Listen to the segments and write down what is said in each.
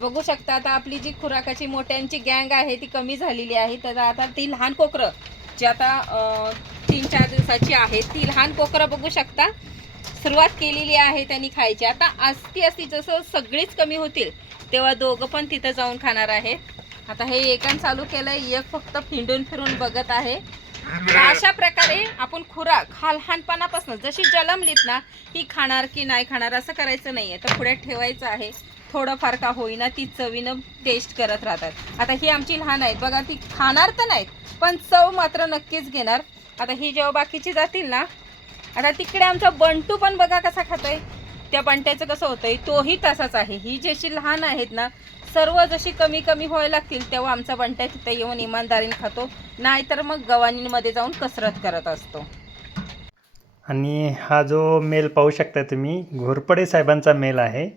बघू शकता आता आपली जी खुराकाची मोठ्यांची गँग आहे ती कमी झालेली आहे. तर आता ती लहान कोकरं जी आता तीन चार दिवसाची आहे ती लहान कोकरं बघू शकता. सुरुवात केलेली आहे त्यांनी खायची. आता असती असती जसं सगळीच कमी होतील तेव्हा दोघं पण तिथं जाऊन खाणार आहेत. आता हे एकान चालू केलं एक फक्त फिंडून फिरून बघत आहे. तर अशा प्रकारे आपण खुराक हा लहानपणापासून जशी जलमलीत ना ही खाणार की नाही खाणार असं करायचं नाही आहे तर पुढे ठेवायचं आहे. थोडंफार का होईना ती चवीनं टेस्ट करत राहतात. आता ही आमची लहान आहेत. बघा ती खाणार तर नाहीत पण चव मात्र नक्कीच घेणार. आता ही जेव्हा बाकीची जातील ना आता तिकडे आमचा बंटू पण बघा कसा खातोय. त्या बंट्याचं कसं होतंय तोही तसाच आहे. ही जशी लहान आहेत ना सर्व जशी कमी कमी व्हायला लागतील तेव्हा आमचा बंट्या तिथे येऊन इमानदारीने खातो. नाहीतर मग गव्हाणींमध्ये जाऊन कसरत करत असतो. आणि हा जो मेल पाहू शकता तुम्ही घोरपडे साहेबांचा मेल आहे.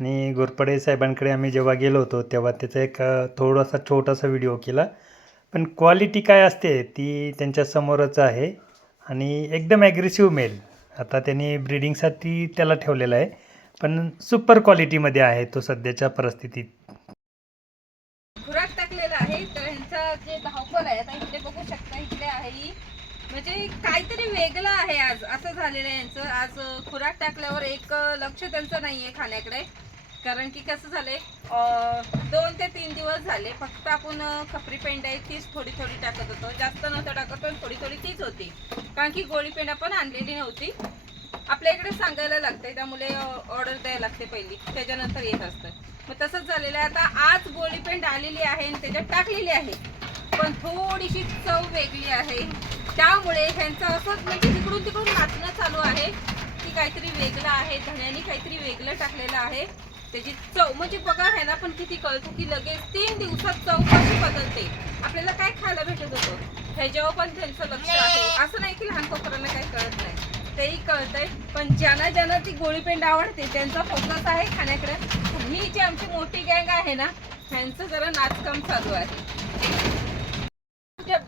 आणि घोरपडे साहेबांकडे आम्ही जेव्हा गेलो होतो तेव्हा त्याचा एक थोडासा छोटासा व्हिडिओ केला. पण क्वालिटी काय असते ती त्यांच्यासमोरच आहे. आणि एकदम ॲग्रेसिव्ह मेल आता त्यांनी ब्रिडिंगसाठी त्याला ठेवलेला आहे. पण सुपर क्वालिटीमध्ये आहे तो सध्याच्या परिस्थितीत. खुराक टाकलेला आहे तर ह्यांचा जे आहे आता इकडे बघू शकता इकडे आहे ही. म्हणजे काहीतरी वेगळं आहे आज असं झालेलं आहे यांचं. आज खुराक टाकल्यावर एक लक्ष त्यांचं नाहीये खाण्याकडे. कारण की कसं झालंय दोन ते तीन दिवस झाले फक्त आपण खपरी पेंड आहे तीच थोडी थोडी टाकत होतो. जास्त नव्हतं टाकत पण थोडी थोडी तीच होती. कारण की गोळी पेंड आपण आणलेली नव्हती. आपल्या इकडे सांगायला लागतंय त्यामुळे ऑर्डर द्यायला लागते पहिली. त्याच्यानंतर येत असतं. मग तसंच झालेलं आहे. आता आज गोळी पेंड आलेली आहे आणि त्याच्यात टाकलेली आहे. पण थोडीशी चव वेगळी आहे. त्यामुळे ह्यांचं असंच म्हणजे तिकडून तिकडून नाचणं चालू आहे. की काहीतरी वेगळं आहे. धण्याने काहीतरी वेगळं टाकलेलं आहे. त्याची चव म्हणजे बघा ह्याला पण किती कळतो की लगेच तीन दिवसात चव कशी बदलते. आपल्याला काय खायला भेटत होतं? ह्याच्यावर पण त्यांचं लक्ष आहे असं नाही की लहान कोकरांना काही कळत नाही. तेही कळतंय पण ज्यांना ज्यांना ती गोळी पेंड आवडते त्यांचा फोकस आहे खाण्याकडे. ही जी आमची मोठी गँग आहे ना ह्यांचं जरा नाचकाम चालू आहे.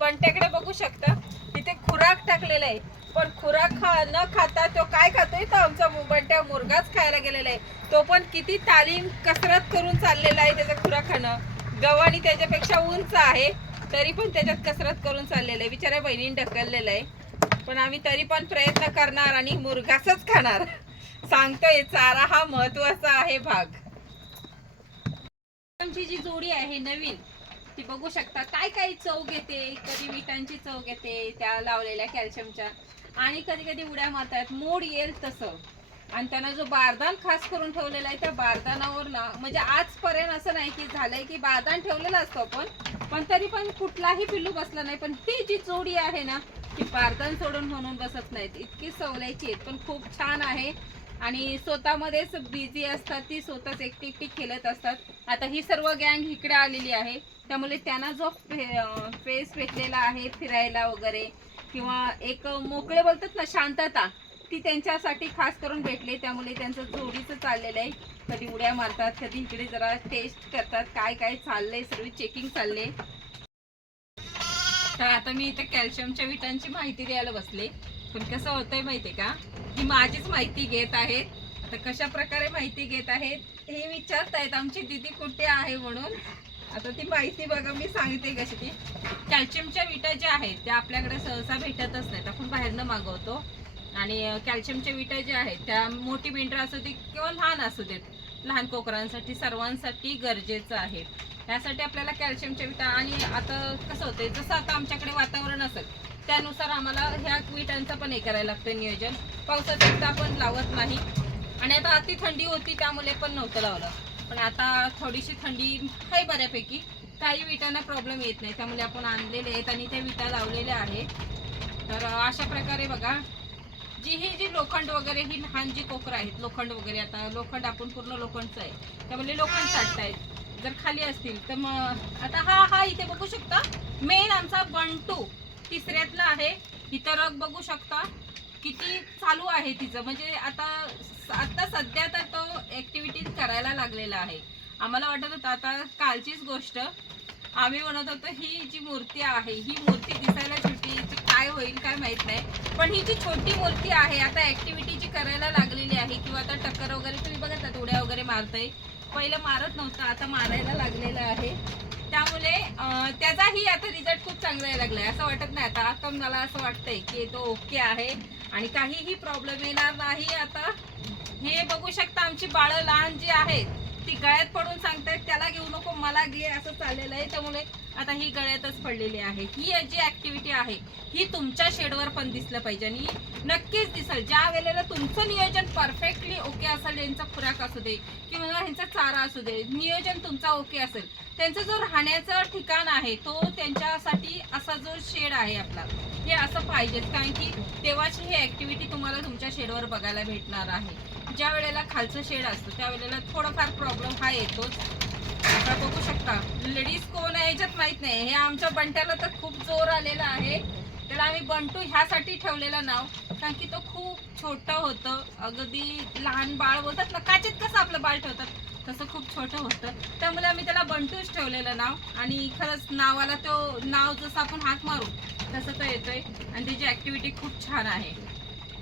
बंट्याकडे बघू शकता तिथे खुराक टाकलेला आहे. पण खुराक खा न खाता तो काय खातोय तर आमचा मुंबंट्या मुरगाच खायला गेलेला आहे. तो पण किती तालीम कसरत करून चाललेला आहे त्याचा खुराक खाणं. गव्हाणी त्याच्यापेक्षा उंच आहे तरी पण त्याच्यात कसरत करून चाललेलं आहे. बिचाऱ्या बहिणीने ढकललेलं आहे. पण आम्ही तरी पण प्रयत्न करणार आणि मुरगासच खाणार. सांगतोय चारा हा महत्त्वाचा आहे भाग. आमची जी जोडी आहे नवीन ती बघू शकता. काय काय चव घेते? कधी विटांची चव घेते त्या लावलेल्या कॅल्शियमच्या. आणि कधी कधी उड्या मारतात मोड येईल तसं. आणि त्यांना जो बारदान खास करून ठेवलेला आहे त्या बारदानावर ना म्हणजे आजपर्यंत असं नाही की झालंय की बारदान ठेवलेलं असतो आपण पण तरी पण कुठलाही पिल्लू बसला नाही. पण ही जी जोडी आहे ना ती बारदान सोडून म्हणून बसत नाहीत. इतकी सवलायची आहेत पण खूप छान आहे. आणि स्वतःमध्येच बिझी असतात ती स्वतःच एकटी एकटी खेळत असतात. आता ही सर्व गँग इकडे आलेली आहे. त्यामुळे त्यांना जो फेस भेटलेला आहे फिरायला वगैरे किंवा एक मोकळे बोलतात ना शांतता ती त्यांच्यासाठी खास करून भेटले. त्यामुळे त्यांचं जोडीचं चाललेलं आहे. कधी उड्या मारतात कधी इकडे जरा टेस्ट करतात. काय काय चाललंय सर्व चेकिंग चालले तर आता मी इथे कॅल्शियमच्या विटांची माहिती द्यायला बसले. पण कसं होतंय माहितीये का? ही माझीच माहिती घेत आहेत. तर कशा प्रकारे माहिती घेत आहेत हे विचारतायत. आमची दिदी कुठे आहे म्हणून? आता ती माहिती बघा मी सांगते कशी ती. कॅल्शियमच्या विटा ज्या आहेत त्या आपल्याकडे सहसा भेटतच नाहीत. आपण बाहेरनं मागवतो. आणि कॅल्शियमच्या विटा ज्या आहेत त्या मोठी मेंढरं असू देत किंवा लहान असू देत लहान कोकरांसाठी सर्वांसाठी गरजेचं आहे. त्यासाठी आपल्याला कॅल्शियमच्या विटा आणि आता कसं होतंय जसं आता आमच्याकडे वातावरण असेल त्यानुसार आम्हाला ह्या विटांचं पण हे करायला लागतं नियोजन. पावसात आपण लावत नाही. आणि आता अति थंडी होती त्यामुळे पण नव्हतं लावलं. पण आता थोडीशी थंडी आहे बऱ्यापैकी. काही विटांना प्रॉब्लेम येत नाही. त्यामुळे आपण आणलेले आहेत आणि त्या विटा लावलेल्या आहेत. तर अशा प्रकारे बघा जी ही जी लोखंड वगैरे ही लहान जी कोकरं आहेत लोखंड वगैरे आता लोखंड आपण पूर्ण लोखंडचं आहे. त्यामुळे लोखंड साठतायत जर खाली असतील तर मग आता हा हा इथे बघू शकता. मेन आमचा बंटू तिसऱ्यातला आहे. इथं रग बघू शकता. किती चालू आहे तिचं? म्हणजे आता आता सध्या तर तो ऍक्टिव्हिटीज करायला लागलेला आहे. आम्हाला वाटत होतं आता कालचीच गोष्ट. आम्ही म्हणत होतो ही जी मूर्ती आहे ही मूर्ती दिसायला छोटी काय होईल काय माहीत नाही. पण ही जी छोटी मूर्ती आहे आता ऍक्टिव्हिटी जी करायला लागलेली आहे किंवा आता टक्कर वगैरे तुम्ही बघत उड्या वगैरे मारतय. पहिलं मारत नव्हतं आता मारायला लागलेलं आहे. त्यामुळे त्याचाही आता रिझल्ट खूप चांगला यायला लागलाय. असं वाटत नाही. आता आता मला असं वाटतंय की तो ओके आहे. आणि काहीही प्रॉब्लेम येणार नाही आता. हे बघू शकता आमची बाळं लहान जी आहेत ती गळ्यात पडून सांगतायत त्याला घेऊ नको मला घे असं चाललेलं आहे. त्यामुळे आता ही गळ्यातच पडलेली आहे. ही जी ऍक्टिव्हिटी आहे ही तुमच्या शेडवर पण दिसलं पाहिजे. आणि नक्कीच दिसेल. ज्या वेळेला तुमचं नियोजन परफेक्टली ओके असेल यांचा खुराक असू दे किंवा ह्यांचा चारा असू दे नियोजन तुमचा ओके असेल त्यांचं जो राहण्याचं ठिकाण आहे तो त्यांच्यासाठी असा जो शेड आहे आपला हे असं पाहिजेत कारण की तेव्हाची ही ऍक्टिव्हिटी तुम्हाला तुमच्या शेडवर बघायला भेटणार आहे. ज्या वेळेला खालचं शेड असतं त्यावेळेला थोडाफार प्रॉब्लेम हा येतोच. आता बघू शकता लेडीज कोण आहे याच्यात माहीत नाही. हे आमच्या बंट्याला तर खूप जोर आलेला आहे. त्याला आम्ही बंटू ह्यासाठी ठेवलेलं नाव कारण की तो खूप छोटं होतं. अगदी लहान बाळ होतात ना काचेत कसं आपलं बाळ ठेवतात? तसं खूप छोटं होतं. त्यामुळे आम्ही त्याला बंटूच ठेवलेलं नाव. आणि खरंच नावाला तो नाव जसं आपण हाक मारू तसं तो येतोय. आणि त्याची ॲक्टिव्हिटी खूप छान आहे.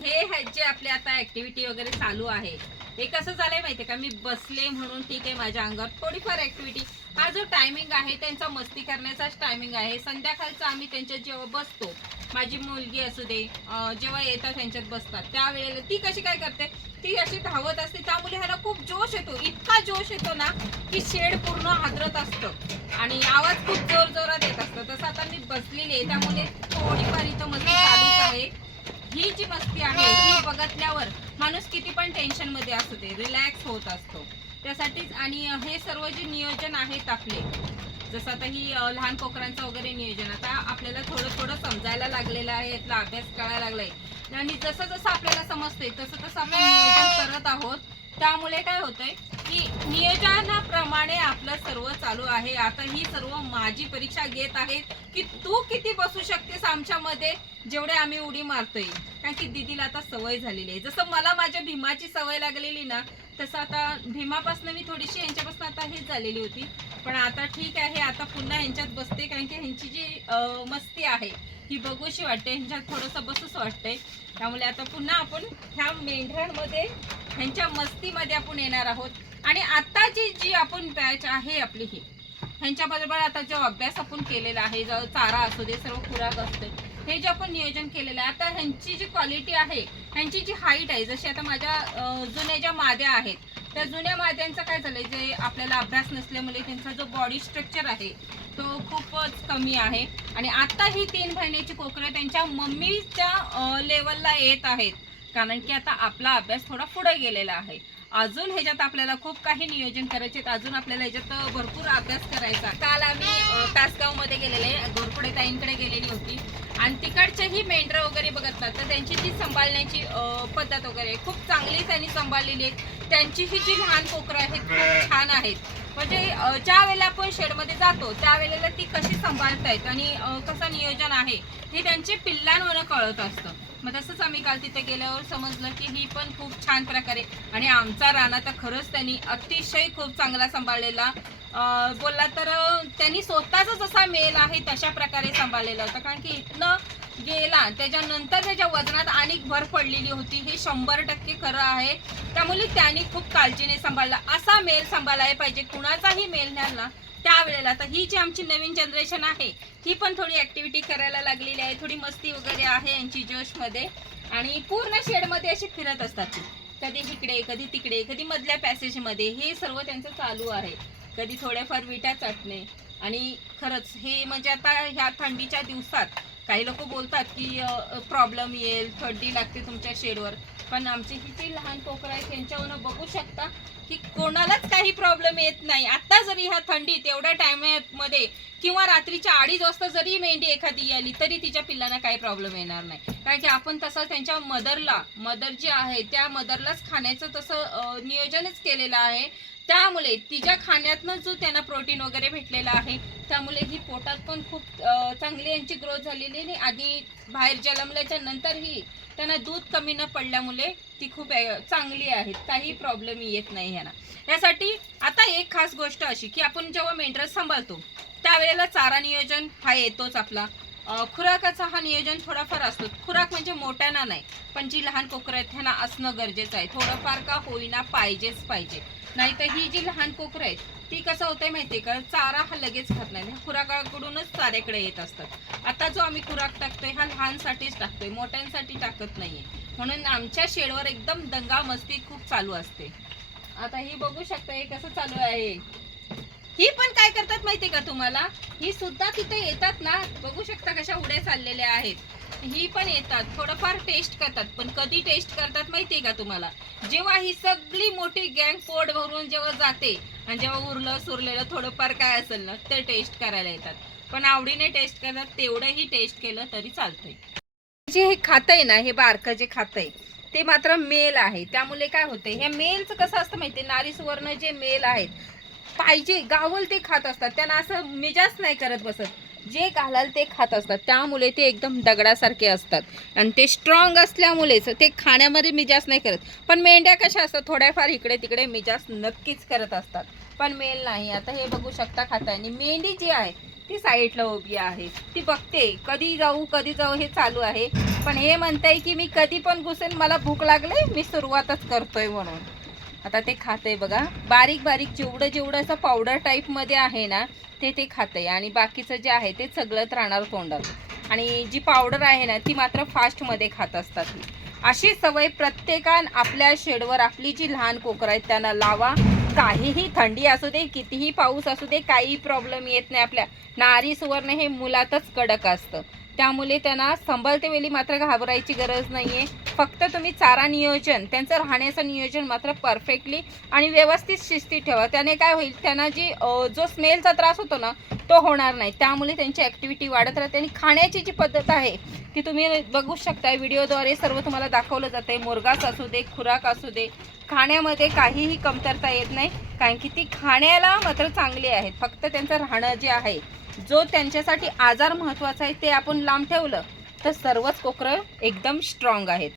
हे जे आपले आता ऍक्टिव्हिटी वगैरे चालू आहे हे कसं झालंय माहितीये का? मी बसले म्हणून ठीक आहे माझ्या अंगावर थोडीफार ऍक्टिव्हिटी हा जो टायमिंग आहे त्यांचा मस्ती करण्याचाच टायमिंग आहे. संध्याकाळचा आम्ही त्यांच्यात जेव्हा बसतो माझी मुलगी असू दे जेव्हा येतात त्यांच्यात बसतात त्यावेळेला ती कशी काय करते? ती अशी धावत असते. त्यामुळे ह्याला खूप जोश येतो. इतका जोश येतो ना की शेड पूर्ण हादरत असतं. आणि आवाज खूप जोर जोरात येत असतो. तसं आता मी बसलेली आहे. त्यामुळे थोडीफार इथं मस्ती चालूच आहे. ही जी मस्ती आहे ही. बघितल्यावर माणूस किती पण टेन्शनमध्ये असू दे रिलॅक्स होत असतो. त्यासाठीच आणि हे सर्व जे नियोजन आहेत आपले जसं आता ही लहान कोकरांचं वगैरे नियोजन आता आपल्याला थोडं थोडं समजायला लागलेलं आहे यातला अभ्यास कळायला लागलाय. आणि जसं जसं आपल्याला समजतंय तसं तसं आपण नियोजन करत आहोत. त्यामुळे काय होतंय की नियोजनाप्रमाणे आपलं सर्व चालू आहे. आता ही सर्व माझी परीक्षा घेत आहेत की तू किती बसू शकतेस आमच्यामध्ये? जेवढे आम्ही उडी मारतोय. कारण की दिदीला आता सवय झालेली आहे. जसं मला माझ्या भीमाची सवय लागलेली ना तसं आता भीमापासून मी थोडीशी यांच्यापासून आता हेच झालेली होती. पण आता ठीक आहे. आता पुन्हा ह्यांच्यात बसते कारण की ह्यांची जी मस्ती आहे ही बघूशी वाटते. ह्यांच्यात थोडंसं बसूच वाटतंय. त्यामुळे आता पुन्हा आपण ह्या मेंढ्यांमध्ये ह्यांच्या मस्तीमध्ये आपण येणार आहोत. आणि आत्ताची जी आपण बॅच आहे आपली ही ह्यांच्याबरोबर आता जो अभ्यास आपण केलेला आहे जो चारा असू दे सर्व खुराक असते हे जे आपण नियोजन केलेलं आहे आता ह्यांची जी क्वालिटी आहे ह्यांची जी हाईट आहे जशी आता माझ्या जुन्या ज्या माद्या आहेत त्या जुन्या माद्यांचं काय झालं जे आपल्याला अभ्यास नसल्यामुळे त्यांचा जो बॉडी स्ट्रक्चर आहे तो खूपच कमी आहे. आणि आता ही तीन महिन्याची कोकरं त्यांच्या मम्मीच्या लेवलला येत आहेत. कारण की आता आपला अभ्यास थोडा पुढे गेलेला आहे. अजून ह्याच्यात आपल्याला खूप काही नियोजन करायचे आहेत. अजून आपल्याला ह्याच्यात भरपूर अभ्यास करायचा काल आम्ही तासगावमध्ये गेलेले. घोरपुडे ताईंकडे गेलेली होती. आणि तिकडचेही मेंढरं वगैरे बघतात. तर त्यांची जी सांभाळण्याची पद्धत वगैरे खूप चांगली त्यांनी सांभाळलेली आहे त्यांची ही जी लहान पोकरं आहेत खूप छान आहेत. म्हणजे ज्या वेळेला आपण शेडमध्ये जातो त्यावेळेला ती कशी सांभाळतायत आणि कसं नियोजन आहे हे त्यांचे पिल्लांवर कळत असतं. मग तसंच आम्ही काल तिथे गेल्यावर समजलं की ही पण खूप छान प्रकारे आणि आमचा राणा तर खरंच त्यांनी अतिशय खूप चांगला सांभाळलेला. बोलला तर त्यांनी स्वतःच जसा मेल आहे तशा प्रकारे सांभाळलेला होता. कारण की इथनं गेला त्याच्यानंतर त्याच्या वजनात आणि भर पडलेली होती. हे शंभर टक्के खरं आहे. त्यामुळे त्यांनी खूप काळजीने सांभाळला. असा मेल सांभाळायला पाहिजे. कुणाचाही मेल न्याल ना त्यावेळेला. तर ही जी आमची नवीन जनरेशन आहे ही पण थोडी ऍक्टिव्हिटी करायला लागलेली आहे. थोडी मस्ती वगैरे आहे यांची जोशमध्ये आणि पूर्ण शेडमध्ये अशी फिरत असतात ती. कधी इकडे कधी तिकडे कधी मधल्या पॅसेजमध्ये हे सर्व त्यांचं चालू आहे. कधी थोड्याफार विटा चाटणे. आणि खरंच हे म्हणजे आता ह्या थंडीच्या दिवसात काही लोक बोलतात की प्रॉब्लेम येईल थंडी लागते तुमच्या शेडवर पण आमची किती लहान कोकरं आहेत त्यांच्यावरून बघू शकता की कोणालाच काही प्रॉब्लेम येत नाही. आता जरी ह्या थंडीत एवढ्या टायमामध्ये किंवा रात्रीच्या अडीच वाजता जरी मेंढी एखादी आली तरी तिच्या पिल्लांना काही प्रॉब्लेम येणार नाही. कारण की आपण तसं त्यांच्या मदरला मदर जी आहे त्या मदरलाच खाण्याचं तसं नियोजनच केलेलं आहे. त्यामुळे तिच्या खाण्यातनं जो त्यांना प्रोटीन वगैरे भेटलेला आहे त्यामुळे ही पोटात पण खूप चांगली यांची ग्रोथ झालेली आहे आणि आधी बाहेर जन्मल्याच्या नंतरही त्यांना दूध कमी न पडल्यामुळे ती खूप चांगली आहेत. काही प्रॉब्लेम येत नाही ह्यांना यासाठी आता एक खास गोष्ट अशी की आपण जेव्हा मेंढरस सांभाळतो त्यावेळेला चारा नियोजन हा येतोच आपला. खुराकाचा हा नियोजन थोडाफार असतो. खुराक म्हणजे मोठ्याना नाही पण जी लहान कोकरं आहेत त्यांना असणं गरजेचं आहे. थोडंफार का होईना पाहिजेच पाहिजे. नाही तर ही जी लहान कोकरं आहेत ती कसं होते माहिती आहे का? चारा हा लगेच खात नाही. म्हणजे खुराकाकडूनच चाऱ्याकडे येत असतात. आता जो आम्ही खुराक टाकतोय हा लहानसाठीच टाकतोय मोठ्यांसाठी टाकत नाहीये. म्हणून आमच्या शेडवर एकदम दंगा मस्ती खूप चालू असते. आता ही बघू शकता हे कसं चालू आहे? ही पण काय करतात माहितीये का तुम्हाला? ही सुद्धा तिथे येतात ना बघू शकता कशा उड्या चाललेल्या आहेत. ही पण येतात थोडंफार टेस्ट करतात पण कधी टेस्ट करतात माहितीये का तुम्हाला? जेव्हा ही सगळी मोठी गँग पोट भरून जेव्हा जाते आणि जेव्हा उरलं सुरलेलं थोडंफार काय असेल ना ते टेस्ट करायला येतात. पण आवडीने टेस्ट करतात तेवढंही टेस्ट केलं तरी चालतंय. जे हे खातंय ना हे बारकं जे खातंय ते मात्र मेल आहे. त्यामुळे काय होतंय हे मेलचं कसं असतं माहिती नारी सुवर्ण जे मेल आहेत पाहिजे गावल ते खात असतात. त्यांना असं मिजाज नाही करत बसत. जे घालाल ते खात असतात. त्यामुळे ते एकदम दगडासारखे असतात. आणि ते स्ट्रॉंग असल्यामुळेच ते खाण्यामध्ये मिजाज नाही करत. पण मेंढ्या कशा असतात? थोड्याफार इकडे तिकडे मिजाज नक्कीच करत असतात. पण मेल नाही. आता हे बघू शकता खाता आणि मेंढी जी आहे ती साईडला उभी आहे. ती बघते कधी जाऊ कधी जाऊ हे चालू आहे. पण हे म्हणताय की मी कधी पण घुसेन मला भूक लागले मी सुरुवातच करतोय म्हणून. आता ते खाते बघा. बारीक बारीक जेवढं जेवढं असं पावडर टाईपमध्ये आहे ना ते ते खाते आणि बाकीचं जे आहे ते सगळंच राहणार तोंडात. आणि जी पावडर आहे ना ती मात्र फास्टमध्ये खात असतात अशी सवय प्रत्येकान आपल्या शेडवर आपली जी लहान कोकरं आहेत त्यांना लावा. काहीही थंडी असू दे कितीही पाऊस असू दे काही प्रॉब्लेम येत नाही आपल्या. नारी सुवर्ण हे मुलातच कडक असतं. त्यामुळे त्यांना संभालते वेळी मात्र घाबरायची गरज नाही आहे फक्त तुम्ही चारा नियोजन त्यांचं राहण्याचं नियोजन मात्र परफेक्टली आणि व्यवस्थित शिस्ती ठेवा. त्याने काय होईल त्यांना जी जो स्मेलचा त्रास होतो ना तो होणार नाही. त्यामुळे त्यांची ॲक्टिव्हिटी वाढत राहते आणि खाण्याची जी पद्धत आहे ती तुम्ही बघू शकता व्हिडिओद्वारे सर्व तुम्हाला दाखवलं जातं आहे मुरगास असू दे खुराक असू दे खाण्यामध्ये काहीही कमतरता येत नाही कारण की ती खाण्याला मात्र चांगली आहेत. फक्त त्यांचं राहणं जे आहे जो त्यांच्यासाठी आजार महत्त्वाचा आहे ते आपण लांब ठेवलं तर सर्वच कोकरं एकदम स्ट्रॉंग आहेत.